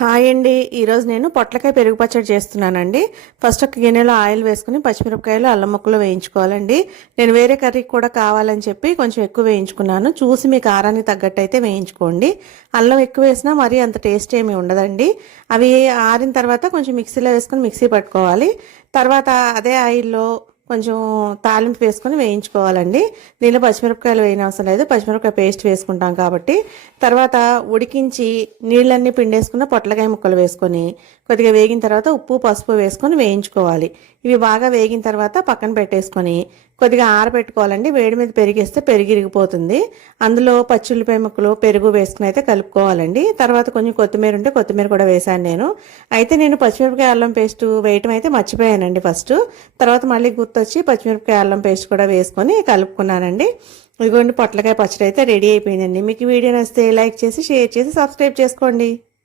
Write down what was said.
Hi అండి. ఈరోజు నేను పొట్లకాయ పెరుగు పచ్చడి చేస్తున్నానండి. ఫస్ట్ ఒక గిన్నెలో ఆయిల్ వేసుకుని పచ్చిమిరపకాయలు అల్లం ముక్కలు వేయించుకోవాలండి. నేను వేరే కర్రీకి కూడా కావాలని చెప్పి కొంచెం ఎక్కువ వేయించుకున్నాను. చూసి మీ కారానికి తగ్గట్టు అయితే వేయించుకోండి. అల్లం ఎక్కువ వేసినా మరీ అంత టేస్ట్ ఏమీ ఉండదండి. అవి ఆరిన తర్వాత కొంచెం మిక్సీలో వేసుకుని మిక్సీ పట్టుకోవాలి. తర్వాత అదే ఆయిల్లో కొంచెం తాలింపు వేసుకొని వేయించుకోవాలండి. దీనిలో పచ్చిమిరపకాయలు వేయని అవసరం లేదు. పచ్చిమిరపకాయ పేస్ట్ వేసుకుంటాం కాబట్టి. తర్వాత ఉడికించి నీళ్ళన్నీ పిండేసుకున్న పొట్లకాయ ముక్కలు వేసుకొని కొద్దిగా వేగిన తర్వాత ఉప్పు పసుపు వేసుకొని వేయించుకోవాలి. ఇవి బాగా వేగిన తర్వాత పక్కన పెట్టేసుకొని కొద్దిగా ఆరబెట్టుకోవాలండి. వేడి మీద పెరిగేస్తే పెరిగిరిగిపోతుంది అందులో పచ్చిల్లిపాయ ముక్కలు పెరుగు వేసుకుని అయితే కలుపుకోవాలండి. తర్వాత కొంచెం కొత్తిమీర ఉంటే కొత్తిమీర కూడా వేశాను నేను. అయితే నేను పచ్చిమిరపకాయ అల్లం పేస్ట్ వేయటం అయితే మర్చిపోయానండి ఫస్ట్. తర్వాత మళ్ళీ గుర్తొచ్చి పచ్చిమిరపకాయ అల్లం పేస్ట్ కూడా వేసుకొని కలుపుకున్నానండి. ఇదిగోండి పొట్లకాయ పచ్చడి అయితే రెడీ అయిపోయిందండి. మీకు వీడియో నచ్చితే లైక్ చేసి షేర్ చేసి సబ్స్క్రైబ్ చేసుకోండి.